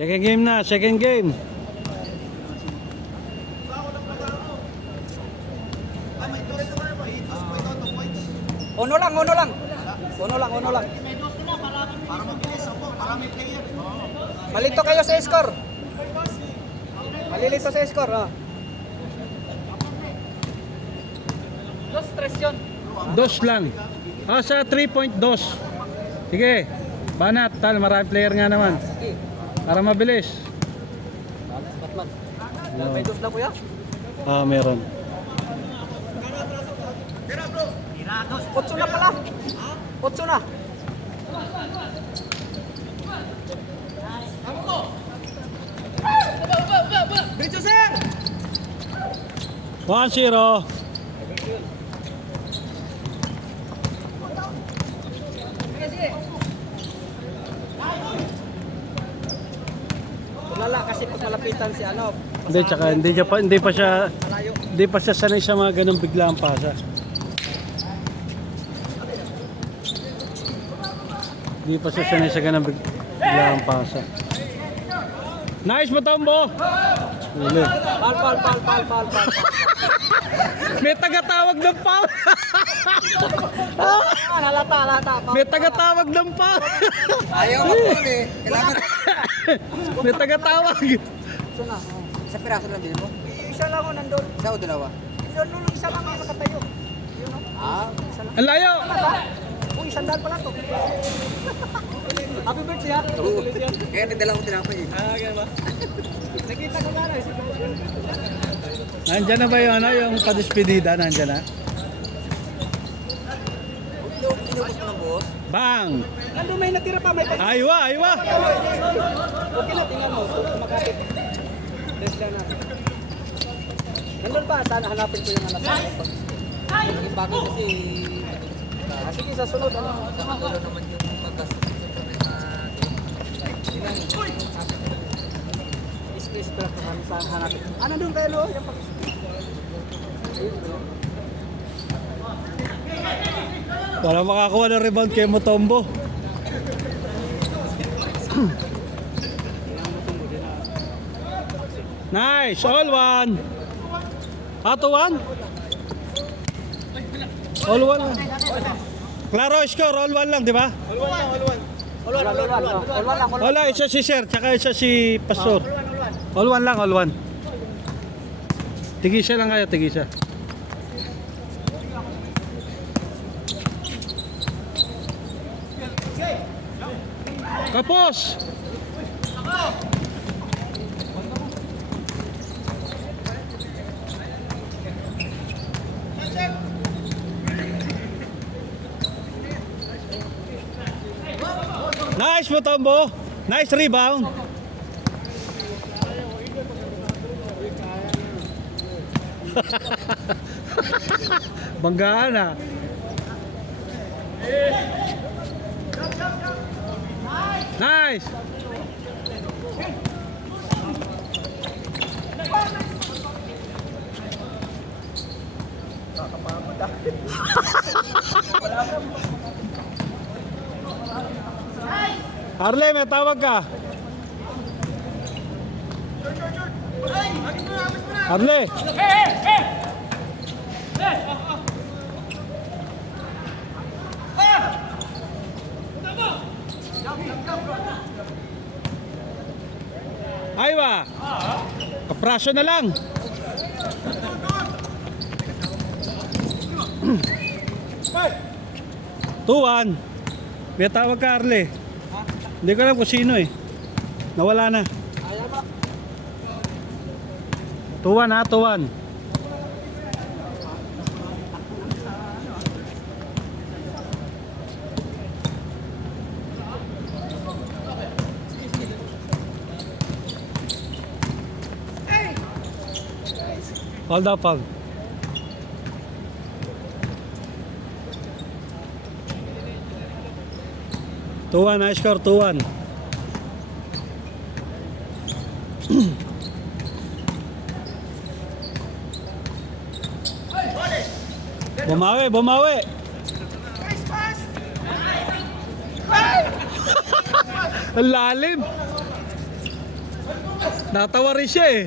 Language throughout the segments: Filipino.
Second game na, second game. Uno lang, uno lang. Uno lang, uno lang. Para mabilis ako, para may player. Malito kayo sa score. Malilito sa score, oh. Dos, tres yun. Dos lang. Sa 3.2. Sige. Banat, tal, marami player nga naman. Sige. Para mabilis. Batman. May dos lang kuya. Meron. Otso na pala. Otso na. Brito sir! 1-0. Wala kasi pag malapitan si ano. Hindi, tsaka Malayo. hindi pa siya sanay sa mga ganung biglang pasa. Hindi pa siya sanay sa ganung biglang pasa. Nice mo, Tombo! Uli. Pal. May tagatawag ng foul! Halata. May tagatawag ng foul! Ayaw mo po eh. Kailangan. May tagatawag! Otso na. Isa piraso lang din mo? Isa lang ako nandun. Isa o dalawa? Nandun isa lang ako nakatayo. Yun o. Isa lang. Ang layo! Uy, sandal pala to. Happy birthday ha. Kaya nagdala ko tinapay eh. Ganyan ba? Nakita ko nga na. Nandyan na ba yung padispedida? Nandyan na? Inubos mo ng buhos? Bang! Nandun may natira pa. May Aywa! okay na, tingnan mo. Makapit. Rest lang natin. Nandun pa. Sana hanapin ko yung anak ko. Yung bago kasi. Sige, sa sunod. Ano naman yung magkastos. Is pala kami sa hanapin. Nandun kayo no? Yung Wala makakuha ng rebound kay Motombo. Nice! All one! 2-1? All one lang. Klaro score, all one lang, di ba? Wala, isa si Sir, tsaka isa si Pastor. All one lang, all one. Tigisa lang kayo, tigisa. Kapos! Nice Motombo! Nice rebound! Banggaan ah! Nice! Arle, may tawag ka. Arle. Aywa. Kapraso na lang. Tuwan. May tawag ka, Arle. Hindi ko alam kung sino eh. Nawala na. Tuwan ha, tuwan. Foul daw, foul. Tuwan, high score, tuwan. Bumawi. Ang lalim. Natawa rin siya eh.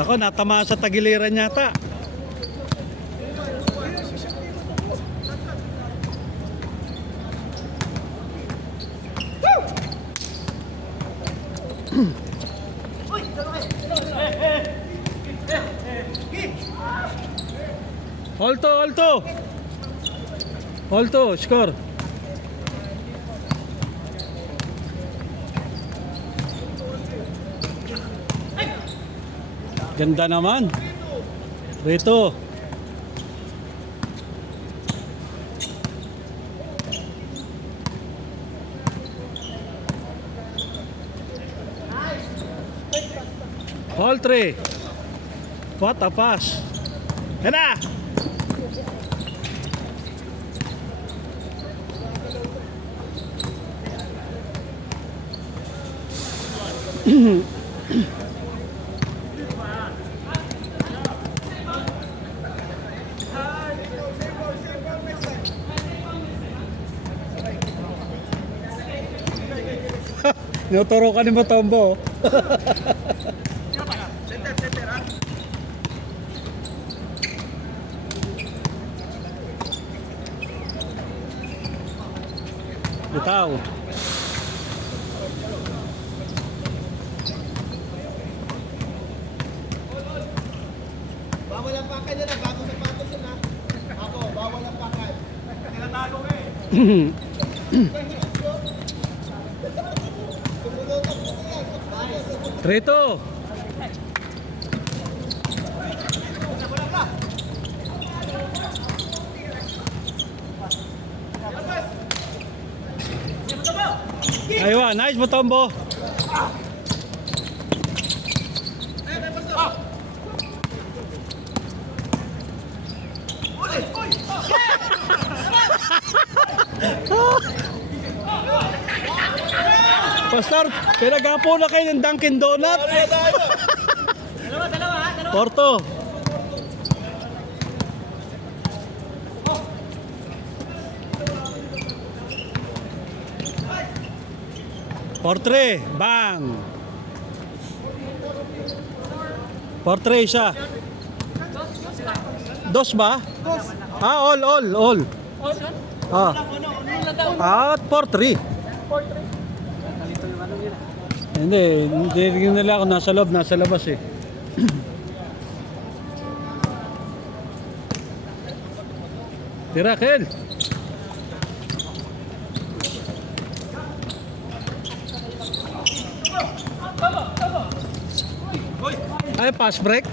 Ako, natama sa tagiliran yata. Alto, score. Ganda naman. Rito. All three. What a pass. Yan na. Tinuturo ka ni Matombo. Center, ha? Bitaw. Bawal ang pakay nila, bago sapatos yun, ha? Ako, bawal ang pakay. Tinatago ka eh. Rito. Aywa, nice Matombo. Pastor, pinagapo na kayo ng Dunkin Donut. Porto. Portre, bang. Portre isa. Dos ba? Ah, all. Ah. At portre. Hindi nila ako nasa loob, nasa labas eh. Tira, Kel. Ay, pass break.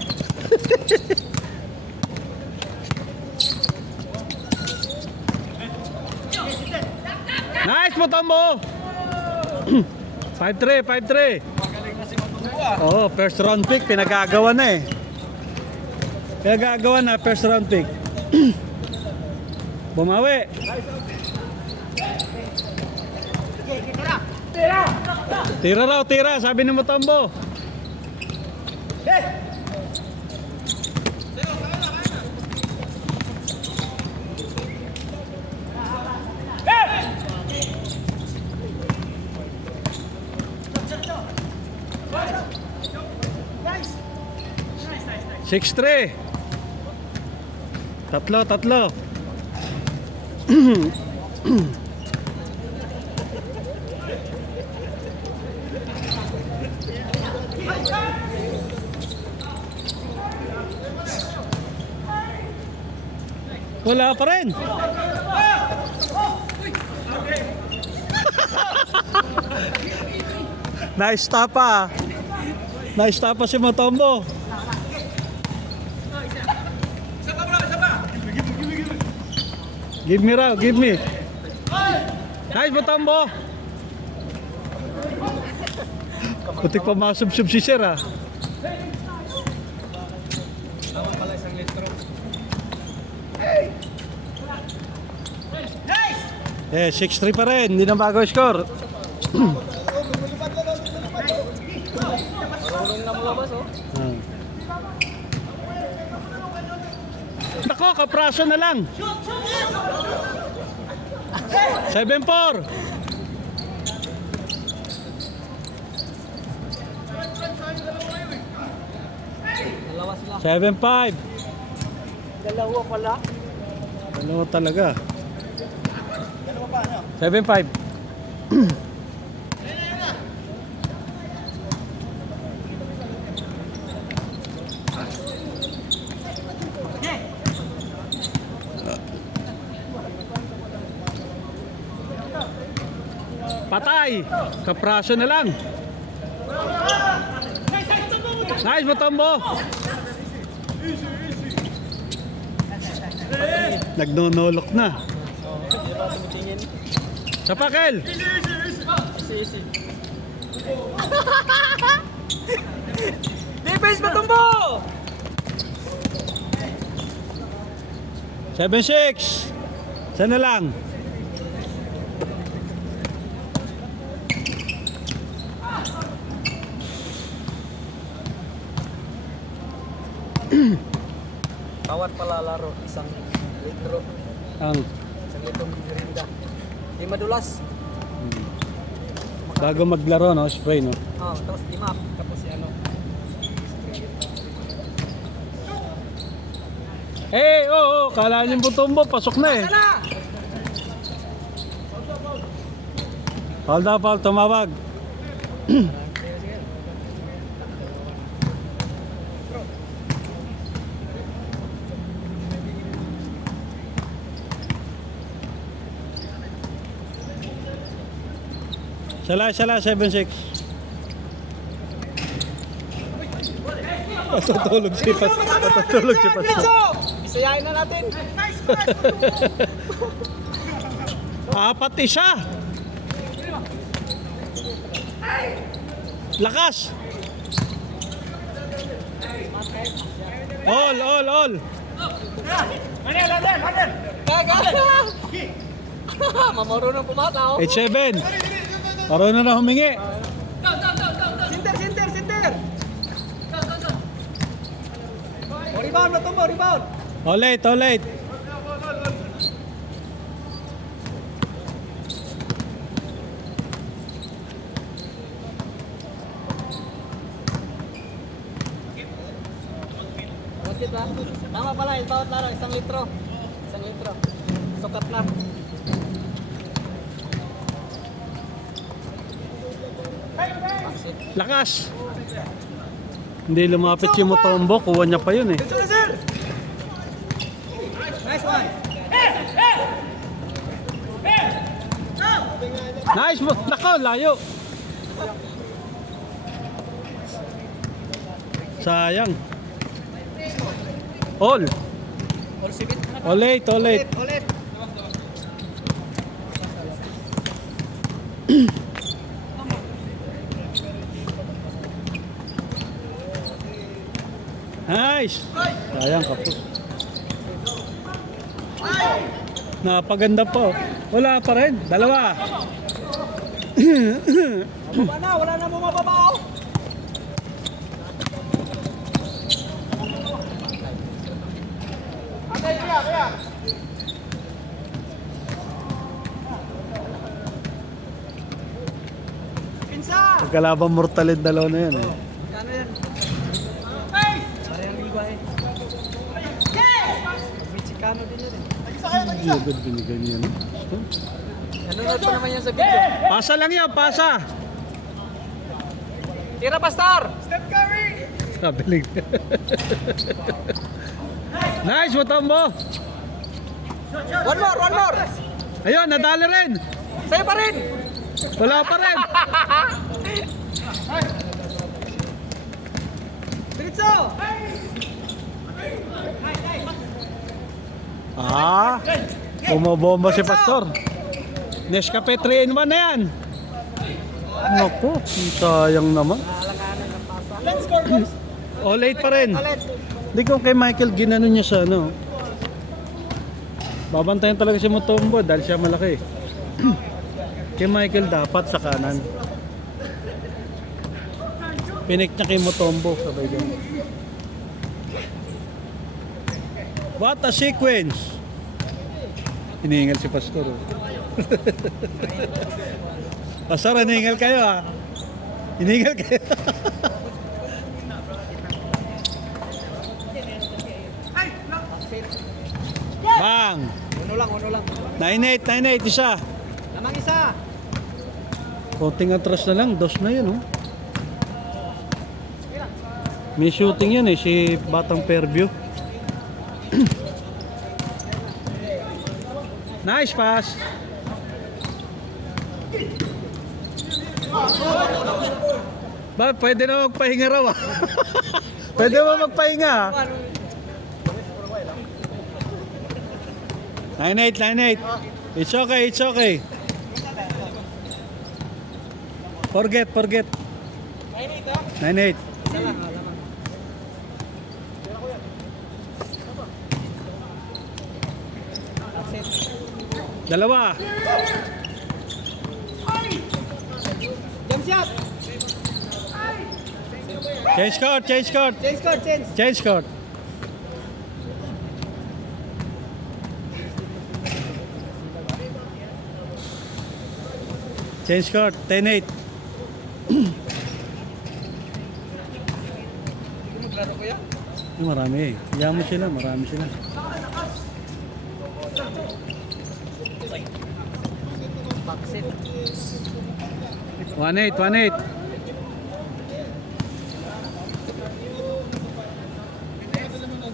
Nice, Matombo. 5-3. Magaling na si Matumbo, ah. Oo, first round pick, pinagagawa na eh. Pinagagawa na, first round pick. Bumawi. Tira, sabi ni Matombo. Nice. 6-3. Tatlo. Wala pa rin. Nice tapa. Nice tapa si Matombo. Give me raw, give me. Nice Matombo. Putik pa masub-sub si Sir, ah. Tama pala isang litro. Eh, 6-3 pa rin. Hindi na bago score. Marunong na lumabas, oh. Ah. Nako, kapraso na lang. 7-4. Dalawa sila. 7-5. Dalawa pala. Dalawa talaga. Dalawa pa, ano? 7-5. Patay! Kapraso na lang. Nice, Matombo! Nagnonolok na. Hindi ba tumitingin? Sa pakel! Easy. Defense Matumbo! 7-6. Sana lang. Bawat palalaro, isang litro. Ang Isang litrong merinda. Di madulas. bago maglaro, no? Spray, no? Oh, tapos lima. Tapos si ano. Eh, oo, kala niyo Matombo, pasok na eh. Sana! Foul daw, foul, tumawag. Sala, 7-6. Natutulog si Pastor. Ritso! Isayain na natin. Apat isa. Lakas. All. Mamarunong pumata, oh. 8-7. Marunong na humingi. Sinter! Oh, rebound na tumbo, rebound. All late. Bakit ba? Tama pala, bawat laro, isang litro. Sukat na. Lakas. Hindi lumapit si Matombo, kuha niya pa yun eh. Sir! Nice one! Nice mo. Nako, layo. Sayang. All Sibit. late. Ulit. Nice. Sayang kapot. Napaganda pa. Wala pa rin. Dalawa. Wala na bumababa, oh. Kaya. Pinsa! Pagkalabang mortalid dalawa na yan eh. Kano yan? Parehang iba eh. Mexicano din yun eh. Hindi agad binigay niya. No? Nanonood pa naman yan sa video. Pasa lang yan, pasa. Tira, Pastor! Sabi lang. Nice, Matombo. One more! Ayun, nadali rin. Sa'yo pa rin! Wala pa rin. Diretso! Bumabomba si Pastor. Nescafe 3-in-1 na yan. Naku, sayang naman. Alanganan ng pasa. Let's score, boys! All late pa rin. Ulit! Hindi ko kay Michael ginano niya sa ano. Babantayan talaga si Matombo dahil siya malaki. Kay Michael dapat sa kanan. Pinik niya kay Mutombo. Sabay ganun. What a sequence! Hinihingal si Pastor. Oh. Pastor, hinihingal kayo ha. Hinihingal kayo. Bang! Uno lang. 9-8, isa. Lamang isa. Konting atras na lang, dos na yun, oh. May shooting yan eh, si Batang Fairview. Nice pass. Ba, pwede na magpahinga raw ah. Pwede ba magpahinga ah. 9-8. It's okay. Forget. 9-8. Dalawa. Jump shot. Change court. Change court. Change court. 10-8. Marami eh. Iyan mo sila, marami sila. 1-8.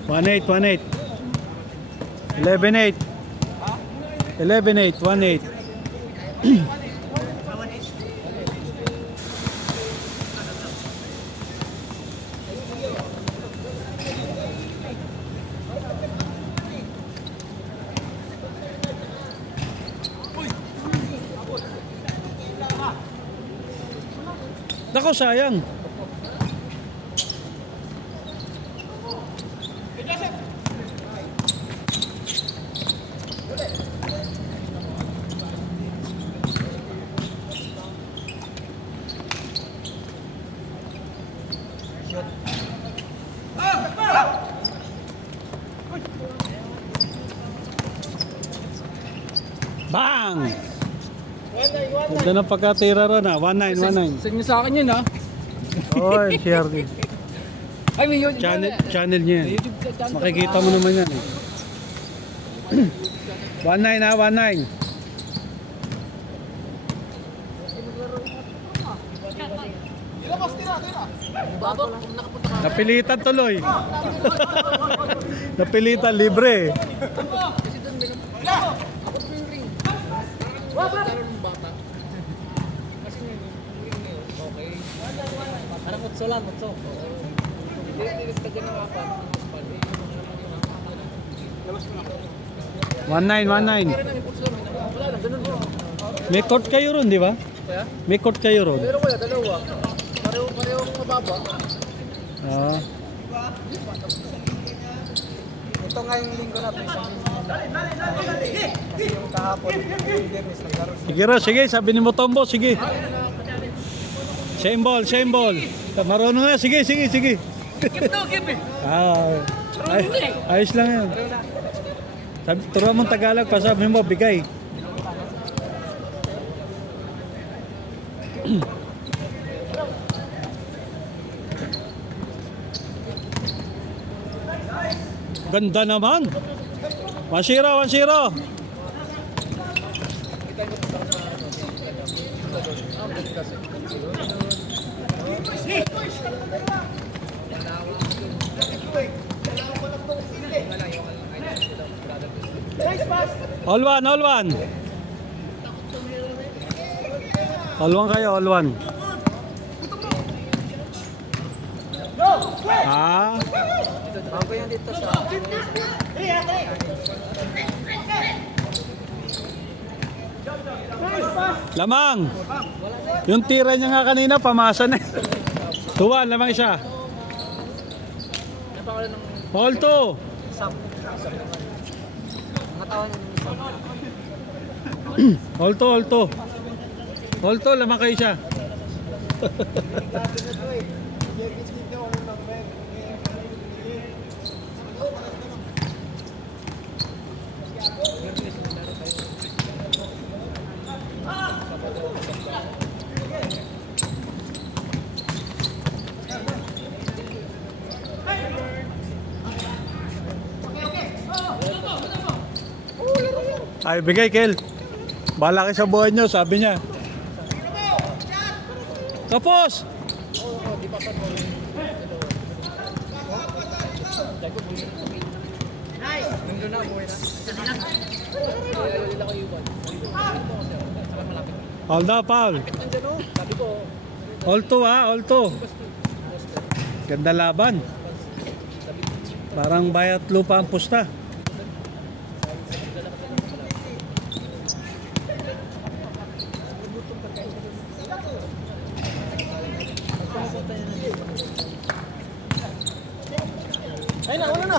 1-8. 11-8. 1-8. Nako, sayang. Bang! Ganda ng pagkatira ron ah. 1-9. Send niyo sa akin yun, ha? Oh, share din. Ay, may YouTube Channel niya yan. YouTube channel. Makikita mo naman yan eh. 1-9 ha, 1-9. Napilitan tuloy. Napilitan, libre. Parang mutso lang. One nine. May court kayo ron, di ba? May court kayo ron. Pero kuya, dalawa. Parehong mababa. Ah. Ito nga yung linggo na. Kasi yung kahapon, yung Dennis, naglaro siya. Sige ro, sige. Sabi ni Mutombo, sige. Same ball. Marunong na, sige. Give eh. Ah, ayos lang yan. Sabi, turuan mong Tagalog pa, sabi mo, bigay. Ganda naman. 1-0. All one. All one. Ah. Bago yan dito sa... Lamang. Yung tira niya nga kanina, pamasa na. 2-1, lamang isa. Ball 2. Mga tawa niya All 2, lamang kayo siya. Ay, bigay, Kel. Bahala kayo sa buhay nyo, sabi niya. Tapos! Nandun na, buhay na. All na, Paul. Nandyan o, sabi ko, All to ha, all to. Ganda laban. Parang bayat lupa ang pusta. ay na, una na.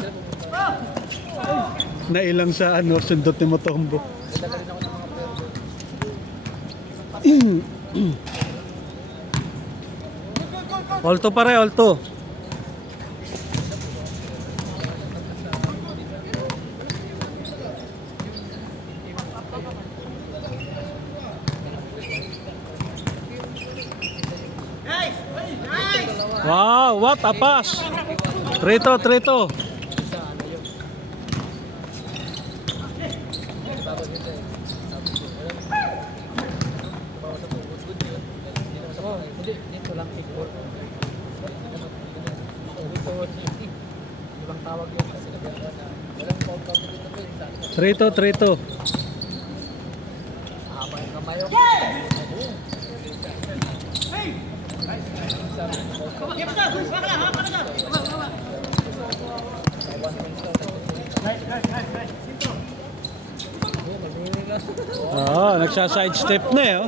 Nailang sa ano, sundot ni Motombo. Alto pare, alto. Wow, what a pass. Trito, trito. Hindi, dito lang kickball. Ibang tawag yun kasi walang pop-pop dito rin. Trito, trito. Haba yung kamay o. Nagsaside step na eh. Oh.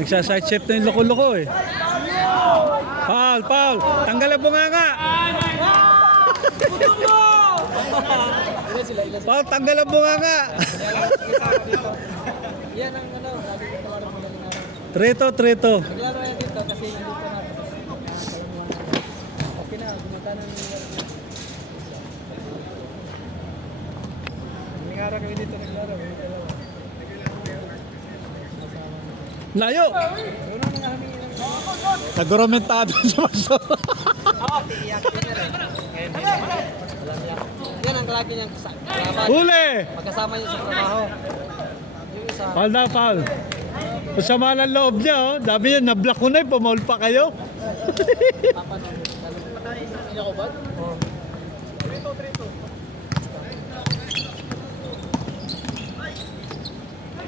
Nagsaside step na yung loko-loko eh. Paul, Paul, tanggal ang bunganga. Paul, tanggal ang bunganga. Yan ang ano, sabi ko kalaro mo lang nga. Trito, trito. Naglaro yan dito kasi dito na. Okay na, gumata na yung Nangara kami dito naglaro, kami dalawa. Layo. Doon na nga kami. Nagurumentado sa maso. Iyak ko niya rin. Alam niya. Yan ang lagi niyang kalaban. Huli. Magkasama niya sa trabaho. Yung isa. Paul na, Paul. Masama ng loob niya, oh. Dami niya, na-block ko na eh. Pumaul pa kayo. Papa nung Hindi ako ba? Oo. Trito.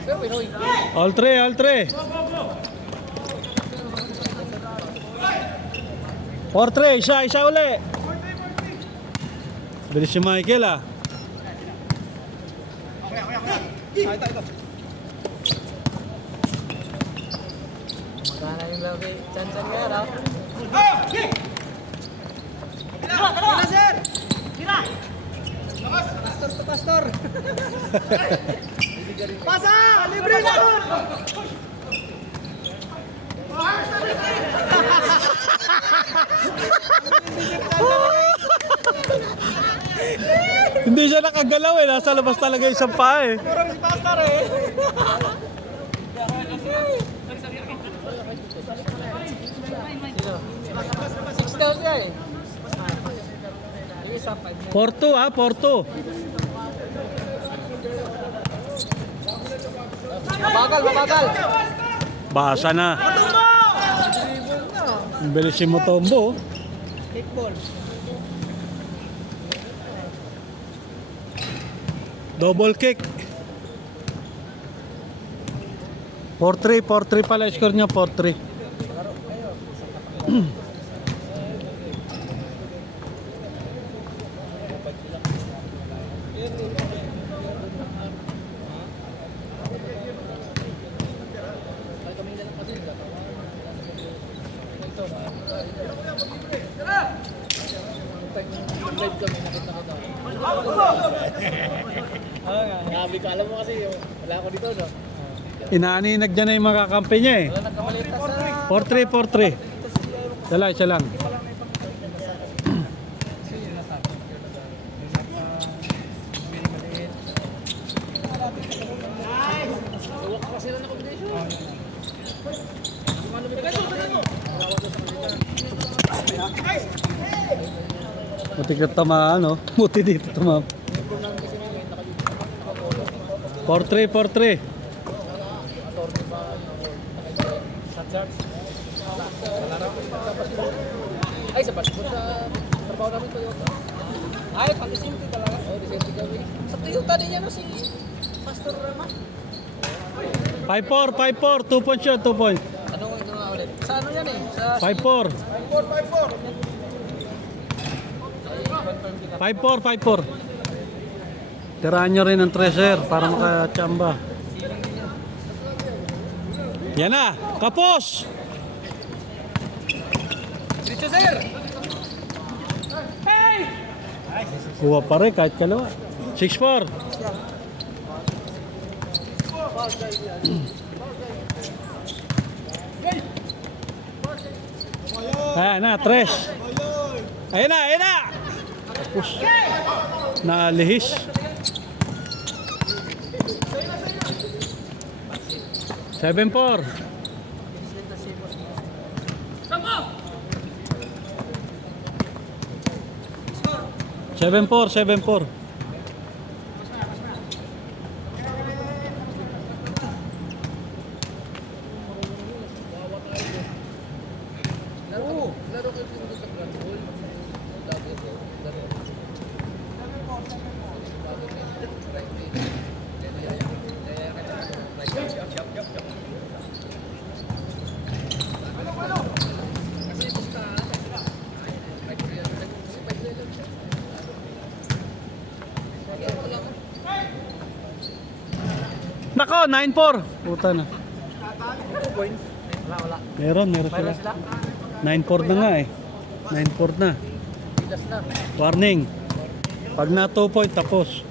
Pero Pinoy. All three, all three. 4-3, isa uli. Bilis si Michael ah. Magkana yung lagi. Chan-chan nga raw. Pastor to pastor. Pasa! Libre na! Hindi siya nakagalaw eh. Nasa labas talaga yung isang paa eh. Puro si pastor eh. Sino? 6 daw siya eh. Yung isa 5 na. 4-2 ah, 4-2. Mabagal! Basa na. Dribble na. Ang bilis si Motombo. Kickball. Double kick. 4-3, 4-3 pala score niya, 4-3. Live kami, nakita ko daw. Grabe ka, alam mo kasi wala ako dito, no? Inaaninag dyan na yung mga kakampi niya eh. Wala nagkamalita sa... 4-3, 4-3. Ito si Isa lang. Kasi yun na sabi. Yung maliit. Huwag ka sila na combination. Buti ka tamaan, no? Buti dito tamaan. 4-3. Ay, sa basketball sa trabaho namin Toyota. Ay, pang-disinti talaga. Oo, disinti kami. Sa Toyota din yan, no, si Pastor Rama. 5-4. 2 points yun, 2 points. Ano nga nga ulit? Sa ano yan eh? Sa 5-4. 5-4. Tirahan nyo rin ng treasure para makachamba. Yan na, kapos! Diretso, sir! Kuha pa rin kahit kalawa. 6-4. Ayan na, 3. Ayan na! Tapos, nalihis. 7-4. 7-4. Laro ko yung sa Grand Hall. Lagi ko. Laro. Nako, 9-4. Puta na. Wala. Meron sila. 9-4 na nga eh. 9-4 na. Bilas na. Warning. Pag na 2 point, tapos.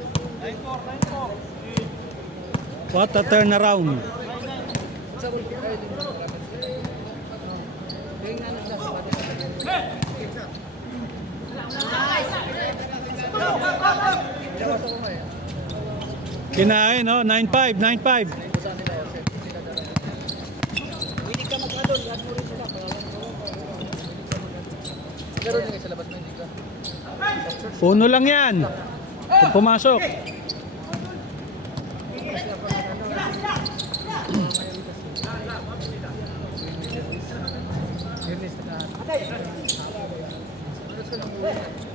What a turnaround. Sa Wolf ay din. Yung nga naglas. Kinain, no? 9-5. Hindi ka mag-ano, lahat mo rin sila. Laro nyo sa labas na hindi ka. Puno lang yan. Kung pumasok.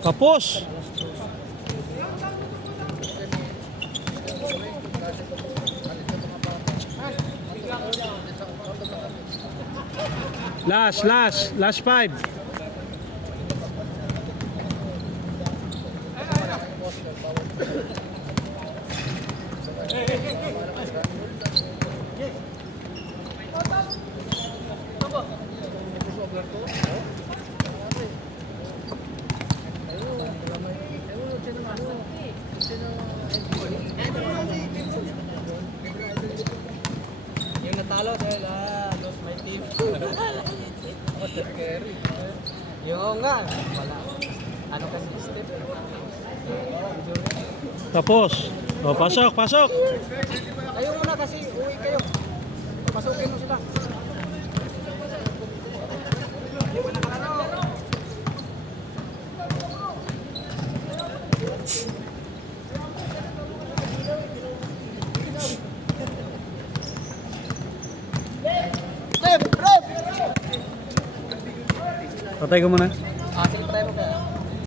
Kapos. Last 5. Yung natalo dahil lost my team. Ako Steph Curry. Yung nga, wala. Ano kasi Steph? Tapos. O, pasok. Kayo muna kasi uwi kayo. Pasukin mo sila. Hindi pa nakalaro. Patay ko muna.